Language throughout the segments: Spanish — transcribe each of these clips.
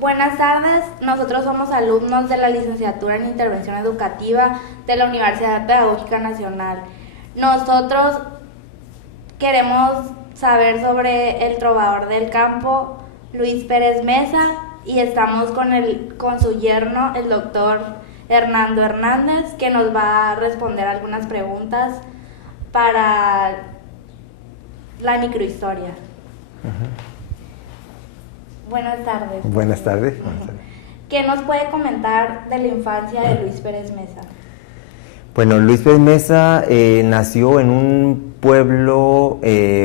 Buenas tardes, nosotros somos alumnos de la licenciatura en Intervención Educativa de la Universidad Pedagógica Nacional. Nosotros queremos saber sobre el trovador del campo, Luis Pérez Mesa, y estamos con su yerno, el doctor Hernando Hernández, que nos va a responder algunas preguntas para la microhistoria. Buenas tardes. Buenas tardes. ¿Qué nos puede comentar de la infancia de Luis Pérez Mesa? Bueno, Luis Pérez Mesa nació en un pueblo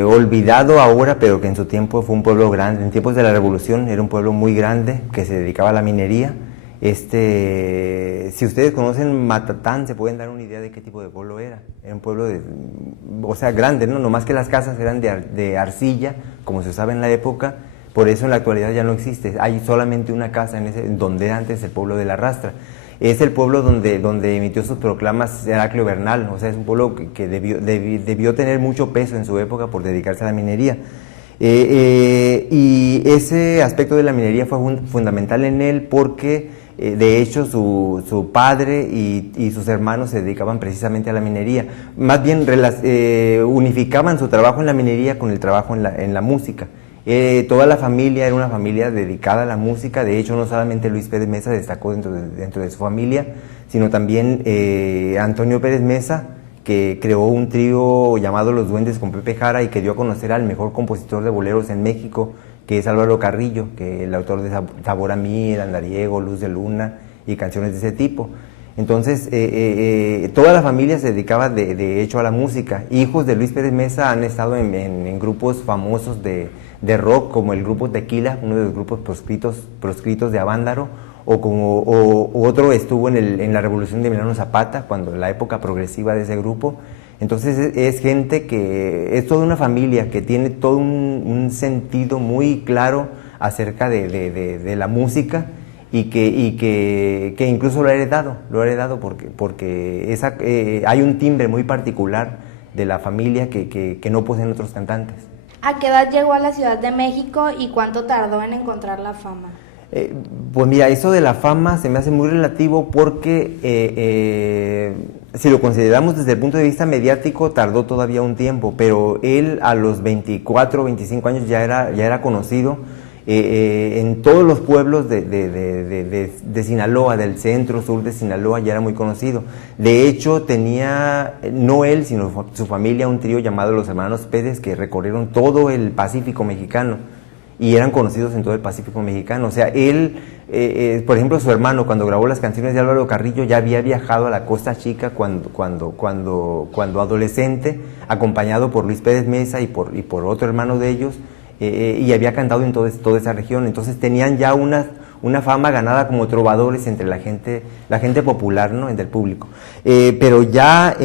olvidado ahora, pero que en su tiempo fue un pueblo grande. En tiempos de la Revolución era un pueblo muy grande que se dedicaba a la minería. Si ustedes conocen Matatán, se pueden dar una idea de qué tipo de pueblo era. Era un pueblo grande, ¿no? No más que las casas eran de arcilla, como se usaba en la época. Por eso en la actualidad ya no existe. Hay solamente una casa donde era antes el pueblo de La Rastra. Es el pueblo donde emitió sus proclamas Heraclio Bernal. O sea, es un pueblo que debió tener mucho peso en su época por dedicarse a la minería. Y ese aspecto de la minería fue fundamental en él porque de hecho su padre y sus hermanos se dedicaban precisamente a la minería. Más bien unificaban su trabajo en la minería con el trabajo en la música. Toda la familia era una familia dedicada a la música. De hecho, no solamente Luis Pérez Mesa destacó dentro de su familia, sino también Antonio Pérez Mesa, que creó un trío llamado Los Duendes con Pepe Jara y que dio a conocer al mejor compositor de boleros en México, que es Álvaro Carrillo, que es el autor de Sabor a mí, El Andariego, Luz de Luna y canciones de ese tipo. Entonces, toda la familia se dedicaba de hecho a la música. Hijos de Luis Pérez Mesa han estado en grupos famosos de rock, como el grupo Tequila, uno de los grupos proscritos de Avándaro, o otro estuvo en la Revolución de Emiliano Zapata, cuando la época progresiva de ese grupo. Entonces es gente que es toda una familia que tiene todo un sentido muy claro acerca de la música y que incluso lo ha heredado porque hay un timbre muy particular de la familia que no poseen otros cantantes. ¿A qué edad llegó a la Ciudad de México y cuánto tardó en encontrar la fama? Pues mira, eso de la fama se me hace muy relativo porque si lo consideramos desde el punto de vista mediático tardó todavía un tiempo, pero él a los 24 o 25 años ya era conocido en todos los pueblos de Sinaloa, del centro, sur de Sinaloa, ya era muy conocido. De hecho, tenía, no él, sino su familia, un trío llamado Los Hermanos Pérez, que recorrieron todo el Pacífico mexicano y eran conocidos en todo el Pacífico mexicano. O sea, él, por ejemplo, su hermano, cuando grabó las canciones de Álvaro Carrillo, ya había viajado a la Costa Chica cuando adolescente, acompañado por Luis Pérez Mesa y por otro hermano de ellos, y había cantado en toda esa región. Entonces tenían ya una fama ganada como trovadores entre la gente popular, ¿no? Entre el público. Pero ya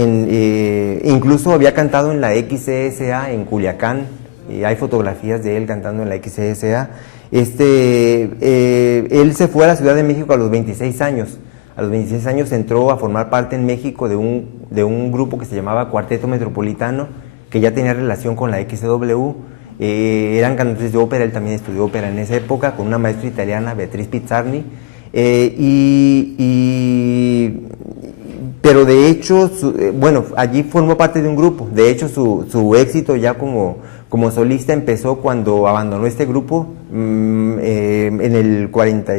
incluso había cantado en la XCSA en Culiacán. Hay fotografías de él cantando en la XCSA. Él se fue a la Ciudad de México a los 26 años. A los 26 años entró a formar parte en México de un grupo que se llamaba Cuarteto Metropolitano, que ya tenía relación con la XW. Eran cantantes de ópera, él también estudió ópera en esa época con una maestra italiana, Beatriz Pizzarni, pero de hecho, allí formó parte de un grupo. De hecho, su éxito ya como solista empezó cuando abandonó este grupo en el 40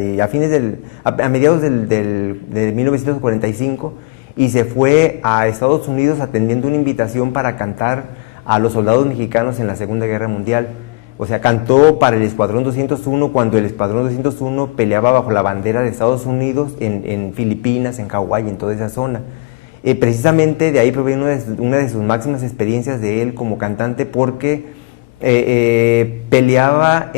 a mediados de 1945, y se fue a Estados Unidos atendiendo una invitación para cantar a los soldados mexicanos en la Segunda Guerra Mundial. O sea, cantó para el Escuadrón 201 cuando el Escuadrón 201 peleaba bajo la bandera de Estados Unidos en Filipinas, en Hawái, en toda esa zona. Precisamente de ahí proviene una de sus máximas experiencias de él como cantante, porque peleaba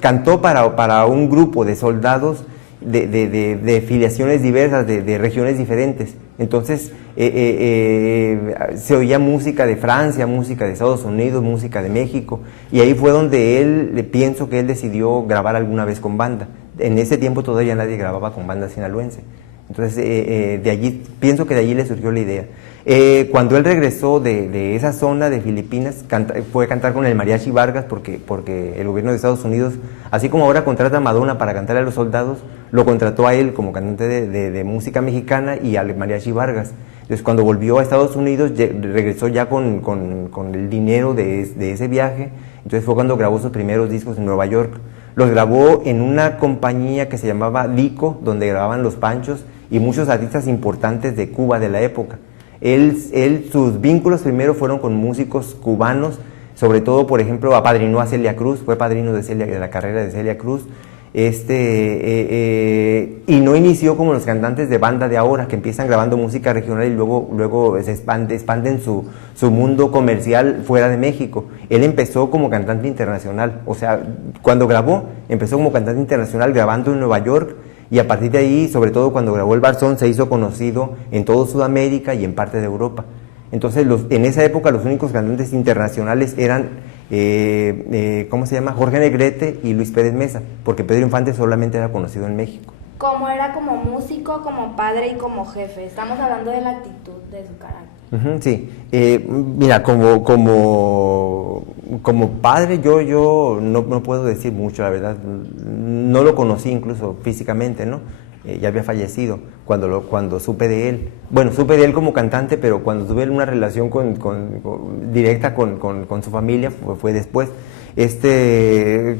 cantó para un grupo de soldados de filiaciones diversas, de regiones diferentes. Entonces se oía música de Francia, música de Estados Unidos, música de México, y ahí fue donde pienso que él decidió grabar alguna vez con banda. En ese tiempo todavía nadie grababa con banda sinaloense. Entonces, de allí, pienso que de allí le surgió la idea. Cuando él regresó de esa zona de Filipinas, fue a cantar con el Mariachi Vargas porque el gobierno de Estados Unidos, así como ahora contrata a Madonna para cantar a los soldados, lo contrató a él como cantante de música mexicana y al Mariachi Vargas. Entonces cuando volvió a Estados Unidos regresó ya con el dinero de ese viaje. Entonces fue cuando grabó sus primeros discos en Nueva York. Los grabó en una compañía que se llamaba Dico, donde grababan Los Panchos y muchos artistas importantes de Cuba de la época. Sus vínculos primero fueron con músicos cubanos, sobre todo, por ejemplo, apadrinó a Celia Cruz, fue padrino de la carrera de Celia Cruz, y no inició como los cantantes de banda de ahora, que empiezan grabando música regional y luego se expanden su mundo comercial fuera de México. Él empezó como cantante internacional, o sea, cuando grabó, empezó como cantante internacional grabando en Nueva York, y a partir de ahí, sobre todo cuando grabó El Barzón, se hizo conocido en todo Sudamérica y en parte de Europa. Entonces, en esa época los únicos cantantes internacionales eran, ¿cómo se llama? Jorge Negrete y Luis Pérez Mesa, porque Pedro Infante solamente era conocido en México. ¿Cómo era como músico, como padre y como jefe? Estamos hablando de la actitud de su carácter. Sí, mira, como padre yo no puedo decir mucho, la verdad. No lo conocí incluso físicamente, ¿no? Ya había fallecido cuando supe de él. Bueno, supe de él como cantante, pero cuando tuve una relación directa con su familia fue después.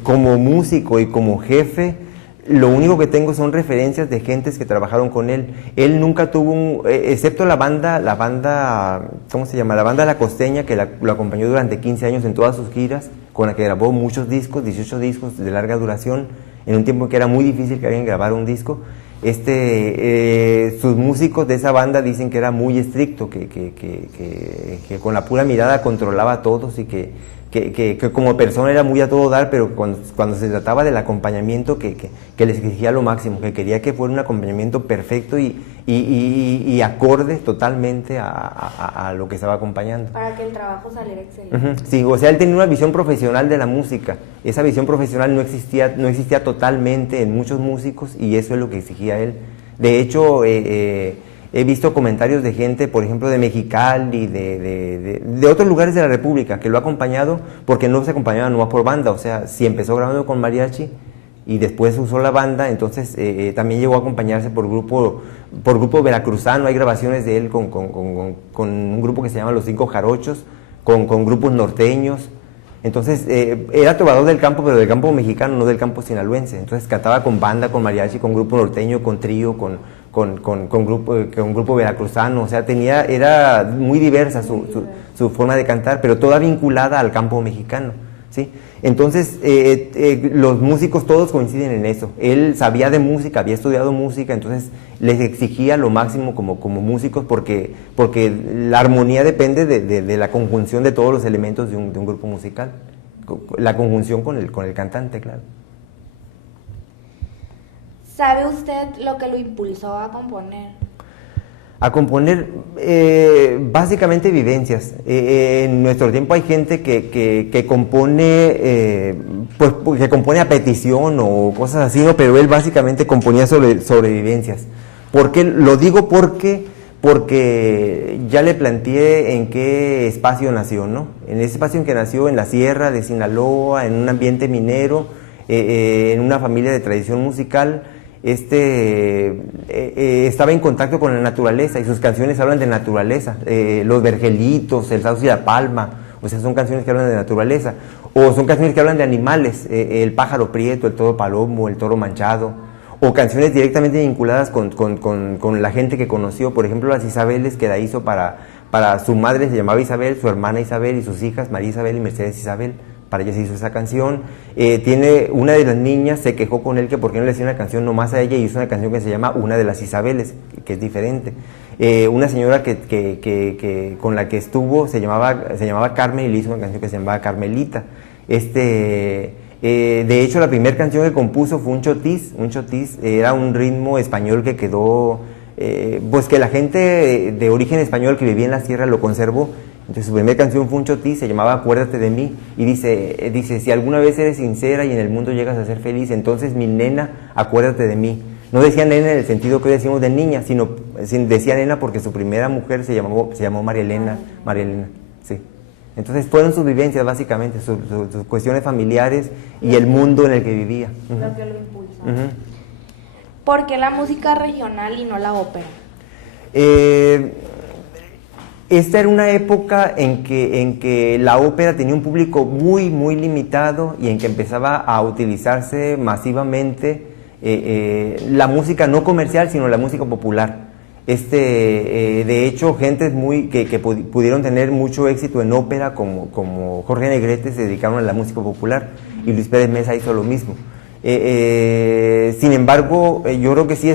Como músico y como jefe, lo único que tengo son referencias de gentes que trabajaron con él. Él nunca tuvo excepto la banda, ¿cómo se llama? La banda La Costeña, que lo acompañó durante 15 años en todas sus giras, con la que grabó muchos discos, 18 discos de larga duración, en un tiempo que era muy difícil que alguien grabara un disco. Sus músicos de esa banda dicen que era muy estricto, que con la pura mirada controlaba a todos y que como persona era muy a todo dar, pero cuando se trataba del acompañamiento que les exigía lo máximo, que quería que fuera un acompañamiento perfecto y acorde totalmente a lo que estaba acompañando. Para que el trabajo saliera excelente. Sí, o sea, él tenía una visión profesional de la música. Esa visión profesional no existía totalmente en muchos músicos y eso es lo que exigía él. De hecho, he visto comentarios de gente, por ejemplo, de Mexicali, de otros lugares de la República, que lo ha acompañado porque no se acompañaba nomás por banda. O sea, si empezó grabando con mariachi y después usó la banda, entonces también llegó a acompañarse por grupo veracruzano. Hay grabaciones de él con un grupo que se llama Los Cinco Jarochos, con grupos norteños. Entonces, era trovador del campo, pero del campo mexicano, no del campo sinaloense. Entonces cantaba con banda, con mariachi, con grupo norteño, con trío, con grupo veracruzano. O sea, era muy diversa su forma de cantar, pero toda vinculada al campo mexicano, ¿sí? Entonces, los músicos todos coinciden en eso. Él sabía de música, había estudiado música, entonces les exigía lo máximo como músicos porque la armonía depende de la conjunción de todos los elementos de un grupo musical. La conjunción con el cantante, claro. ¿Sabe usted lo que lo impulsó a componer? A componer, básicamente vivencias. En nuestro tiempo hay gente que compone, que compone a petición o cosas así, ¿no? Pero él básicamente componía sobre vivencias. ¿Por qué? Lo digo porque ya le planteé en qué espacio nació, ¿no? En ese espacio en que nació, en la sierra de Sinaloa, en un ambiente minero, en una familia de tradición musical. Estaba en contacto con la naturaleza y sus canciones hablan de naturaleza, Los Vergelitos, El Sauce y la Palma, o sea, son canciones que hablan de naturaleza, o son canciones que hablan de animales, El Pájaro Prieto, El Toro Palomo, El Toro Manchado, o canciones directamente vinculadas con la gente que conoció, por ejemplo, las Isabeles, que la hizo para su madre, se llamaba Isabel, su hermana Isabel y sus hijas, María Isabel y Mercedes Isabel. Para ella se hizo esa canción. Una de las niñas se quejó con él que por qué no le hacía una canción nomás a ella y hizo una canción que se llama Una de las Isabeles, que es diferente. Una señora con la que estuvo se llamaba Carmen y le hizo una canción que se llamaba Carmelita. De hecho, la primera canción que compuso fue un chotis. Un chotis era un ritmo español que quedó, pues que la gente de origen español que vivía en la sierra lo conservó. Entonces su primera canción fue un chotis, se llamaba Acuérdate de mí, y dice, si alguna vez eres sincera y en el mundo llegas a ser feliz, entonces mi nena, acuérdate de mí. No decía nena en el sentido que hoy decimos de niña, sino decía nena porque su primera mujer se llamó María Elena, sí. Entonces fueron sus vivencias básicamente, sus cuestiones familiares y el mundo en el que vivía. Lo que lo impulsó. ¿Por qué la música regional y no la ópera? Esta era una época en que la ópera tenía un público muy, muy limitado y en que empezaba a utilizarse masivamente la música no comercial, sino la música popular. De hecho, gentes que pudieron tener mucho éxito en ópera, como Jorge Negrete, se dedicaron a la música popular, y Luis Pérez Mesa hizo lo mismo. Sin embargo, yo creo que sí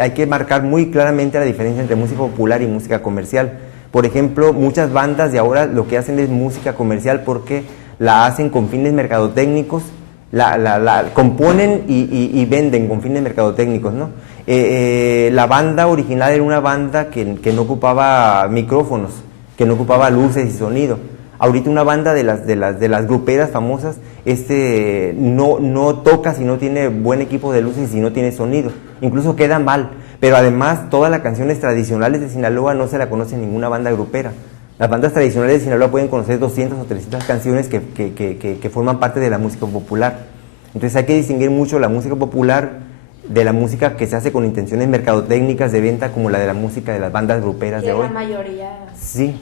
hay que marcar muy claramente la diferencia entre música popular y música comercial. Por ejemplo, muchas bandas de ahora lo que hacen es música comercial porque la hacen con fines mercadotécnicos, la componen y venden con fines mercadotécnicos, ¿no? La banda original era una banda que no ocupaba micrófonos, que no ocupaba luces y sonido. Ahorita una banda de las gruperas famosas no toca si no tiene buen equipo de luces y si no tiene sonido. Incluso queda mal. Pero además todas las canciones tradicionales de Sinaloa no se la conoce ninguna banda grupera. Las bandas tradicionales de Sinaloa pueden conocer 200 o 300 canciones que forman parte de la música popular. Entonces hay que distinguir mucho la música popular de la música que se hace con intenciones mercadotécnicas de venta, como la de la música de las bandas gruperas de hoy. La mayoría. Sí.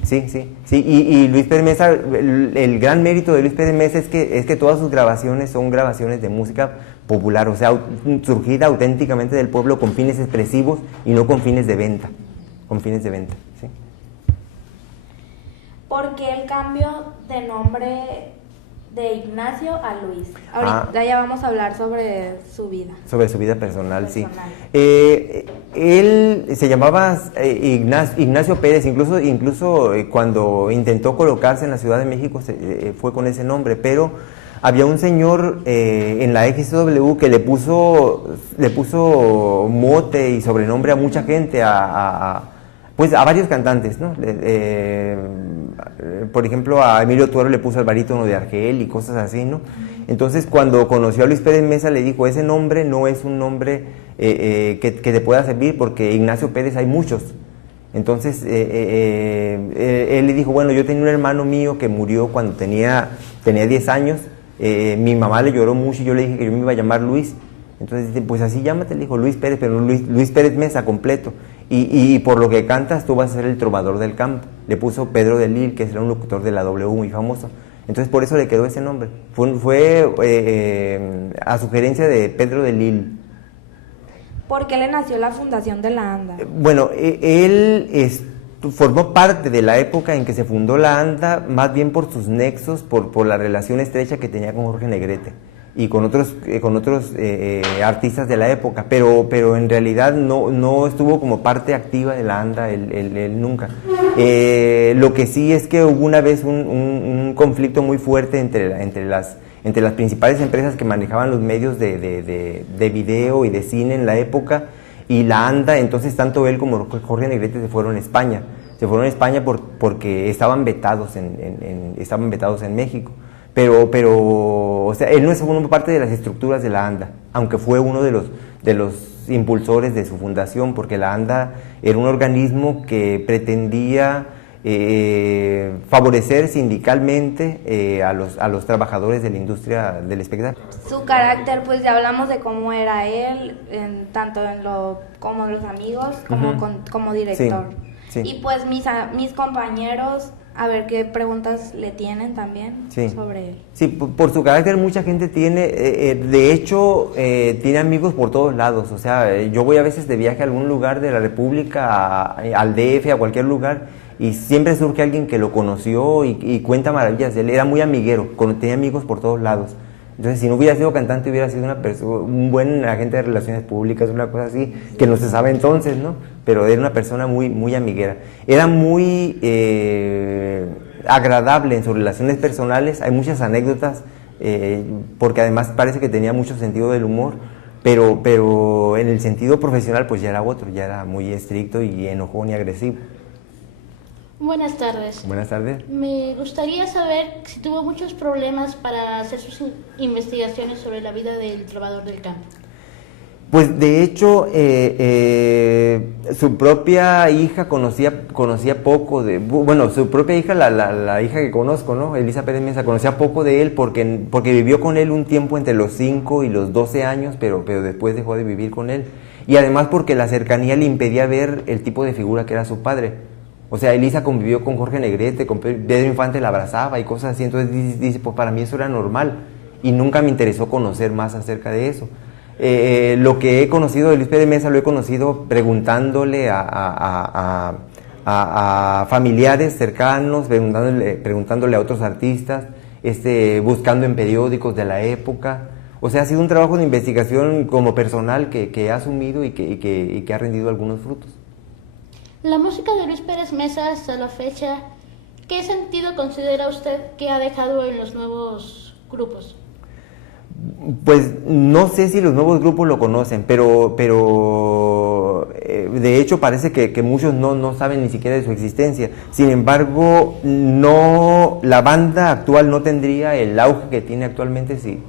Y Luis Pérez Mesa, el gran mérito de Luis Pérez Mesa es que todas sus grabaciones son grabaciones de música popular, o sea, surgida auténticamente del pueblo con fines expresivos y no con fines de venta. ¿Sí? ¿Por qué el cambio de nombre de Ignacio a Luis? Ahorita ya vamos a hablar sobre su vida. Sobre su vida personal. Sí. Él se llamaba Ignacio Pérez, incluso cuando intentó colocarse en la Ciudad de México fue con ese nombre, pero había un señor en la XW que le puso mote y sobrenombre a mucha gente, pues a varios cantantes, ¿no? Por ejemplo, a Emilio Tuero le puso el barítono de Argel y cosas así, ¿no? Entonces, cuando conoció a Luis Pérez Mesa, le dijo, ese nombre no es un nombre que te pueda servir, porque Ignacio Pérez hay muchos. Entonces, él le dijo, bueno, yo tenía un hermano mío que murió cuando tenía 10 años, mi mamá le lloró mucho y yo le dije que yo me iba a llamar Luis. Entonces dice, pues así llámate, le dijo Luis Pérez, pero Luis Pérez Mesa completo. Y por lo que cantas tú vas a ser el trovador del campo. Le puso Pedro de Lille, que era un locutor de la W muy famoso. Entonces por eso le quedó ese nombre. Fue a sugerencia de Pedro de Lille. ¿Por qué le nació la fundación de la ANDA? Bueno, él formó parte de la época en que se fundó la ANDA, más bien por sus nexos, por la relación estrecha que tenía con Jorge Negrete y con otros artistas de la época, pero en realidad no estuvo como parte activa de la ANDA él nunca. Lo que sí es que hubo una vez un conflicto muy fuerte entre las principales empresas que manejaban los medios de video y de cine en la época y la ANDA. Entonces tanto él como Jorge Negrete se fueron a España. Porque estaban vetados en México. Pero o sea, él no es formó parte de las estructuras de la ANDA, aunque fue uno de los impulsores de su fundación, porque la ANDA era un organismo que pretendía favorecer sindicalmente a los trabajadores de la industria del espectáculo. Su carácter, pues ya hablamos de cómo era él, tanto como los amigos, como director. Sí. Y pues mis compañeros, a ver qué preguntas le tienen también sobre él. Sí, por su carácter mucha gente tiene, de hecho, tiene amigos por todos lados. O sea, yo voy a veces de viaje a algún lugar de la República, al DF, a cualquier lugar, y siempre surge alguien que lo conoció y cuenta maravillas de él. Era muy amiguero, tenía amigos por todos lados. Entonces, si no hubiera sido cantante, hubiera sido un buen agente de relaciones públicas, una cosa así, que no se sabe entonces, ¿no? Pero era una persona muy, muy amiguera. Era muy agradable en sus relaciones personales. Hay muchas anécdotas, porque además parece que tenía mucho sentido del humor, pero en el sentido profesional, pues ya era otro, ya era muy estricto y enojón y agresivo. Buenas tardes. Buenas tardes. Me gustaría saber si tuvo muchos problemas para hacer sus investigaciones sobre la vida del trovador del campo. Pues de hecho, su propia hija conocía poco bueno, su propia hija, la hija que conozco, ¿no? Elisa Pérez Mesa, conocía poco de él porque vivió con él un tiempo entre los 5 y los 12 años, pero después dejó de vivir con él. Y además porque la cercanía le impedía ver el tipo de figura que era su padre. O sea, Elisa convivió con Jorge Negrete, con Pedro Infante, la abrazaba y cosas así, entonces dice, pues para mí eso era normal y nunca me interesó conocer más acerca de eso. Lo que he conocido de Luis Pérez Mesa lo he conocido preguntándole a familiares cercanos, preguntándole a otros artistas, buscando en periódicos de la época. O sea, ha sido un trabajo de investigación como personal que he asumido y que ha rendido algunos frutos. La música de Luis Pérez Mesa hasta la fecha, ¿qué sentido considera usted que ha dejado en los nuevos grupos? Pues no sé si los nuevos grupos lo conocen, pero de hecho parece que muchos no saben ni siquiera de su existencia. Sin embargo, la banda actual no tendría el auge que tiene actualmente si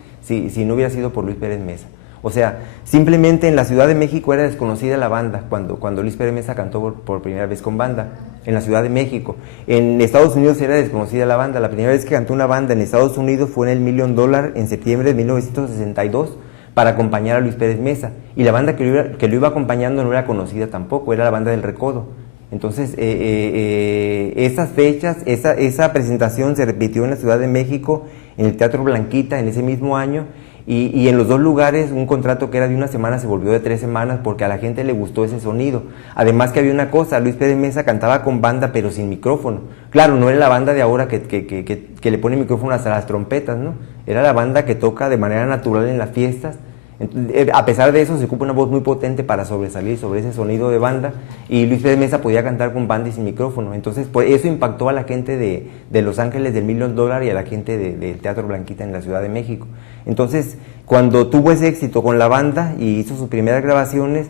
no hubiera sido por Luis Pérez Mesa. O sea, simplemente en la Ciudad de México era desconocida la banda cuando Luis Pérez Mesa cantó por primera vez con banda, en la Ciudad de México. En Estados Unidos era desconocida la banda. La primera vez que cantó una banda en Estados Unidos fue en el Million Dollar en septiembre de 1962 para acompañar a Luis Pérez Mesa. Y la banda que lo iba acompañando no era conocida tampoco, era la banda del Recodo. Entonces, esas fechas, esa presentación se repitió en la Ciudad de México, en el Teatro Blanquita en ese mismo año. Y en los dos lugares un contrato que era de una semana se volvió de 3 semanas porque a la gente le gustó ese sonido. Además que había una cosa, Luis Pérez Mesa cantaba con banda pero sin micrófono. Claro, no era la banda de ahora que le pone micrófono hasta las trompetas, ¿no? Era la banda que toca de manera natural en las fiestas. Entonces, a pesar de eso se ocupa una voz muy potente para sobresalir sobre ese sonido de banda y Luis Pérez Mesa podía cantar con banda y sin micrófono. Entonces eso impactó a la gente de Los Ángeles del Million Dollar y a la gente del Teatro Blanquita en la Ciudad de México. Entonces cuando tuvo ese éxito con la banda y hizo sus primeras grabaciones,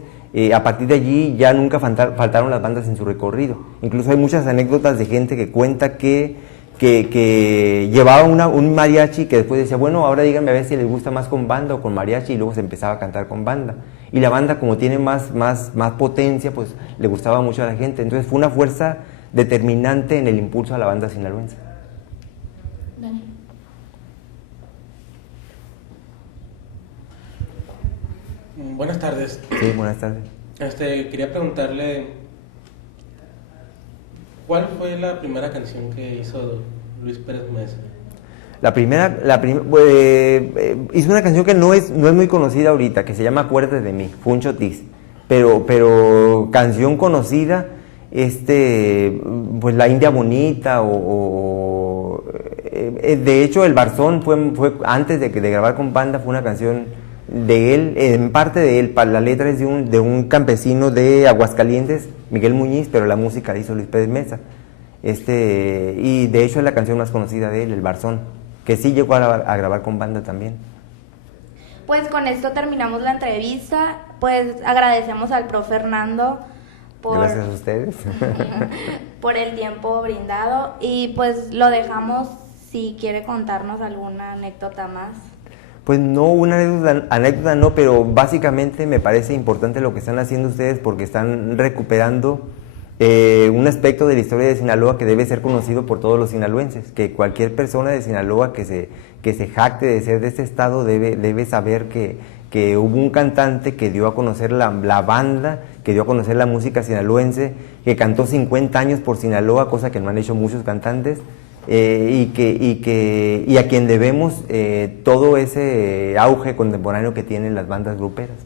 a partir de allí ya nunca faltaron las bandas en su recorrido. Incluso hay muchas anécdotas de gente que cuenta que llevaba un mariachi que después decía, bueno, ahora díganme a ver si les gusta más con banda o con mariachi, y luego se empezaba a cantar con banda. Y la banda, como tiene más potencia, pues le gustaba mucho a la gente. Entonces fue una fuerza determinante en el impulso a la banda sinaloense. Dani. Buenas tardes. Sí, buenas tardes. Quería preguntarle, ¿cuál fue la primera canción que hizo Luis Pérez Mesa? Hizo una canción que no es muy conocida ahorita, que se llama Acuérdate de mí, fue un chotis, pero canción conocida, pues La India Bonita de hecho El Barzón fue antes de grabar con banda, fue una canción de él, en parte de él. La letra es de un campesino de Aguascalientes, Miguel Muñiz, pero la música la hizo Luis Pérez Mesa. Y de hecho es la canción más conocida de él, El Barzón, que sí llegó a grabar con banda también. Pues con esto terminamos la entrevista. Pues agradecemos al profe Fernando Gracias a ustedes. por el tiempo brindado, y pues lo dejamos si quiere contarnos alguna anécdota más. Pues no, una anécdota no, pero básicamente me parece importante lo que están haciendo ustedes porque están recuperando un aspecto de la historia de Sinaloa que debe ser conocido por todos los sinaloenses, que cualquier persona de Sinaloa que se jacte de ser de este estado debe saber que hubo un cantante que dio a conocer la banda, que dio a conocer la música sinaloense, que cantó 50 años por Sinaloa, cosa que no han hecho muchos cantantes, y a quien debemos todo ese auge contemporáneo que tienen las bandas gruperas.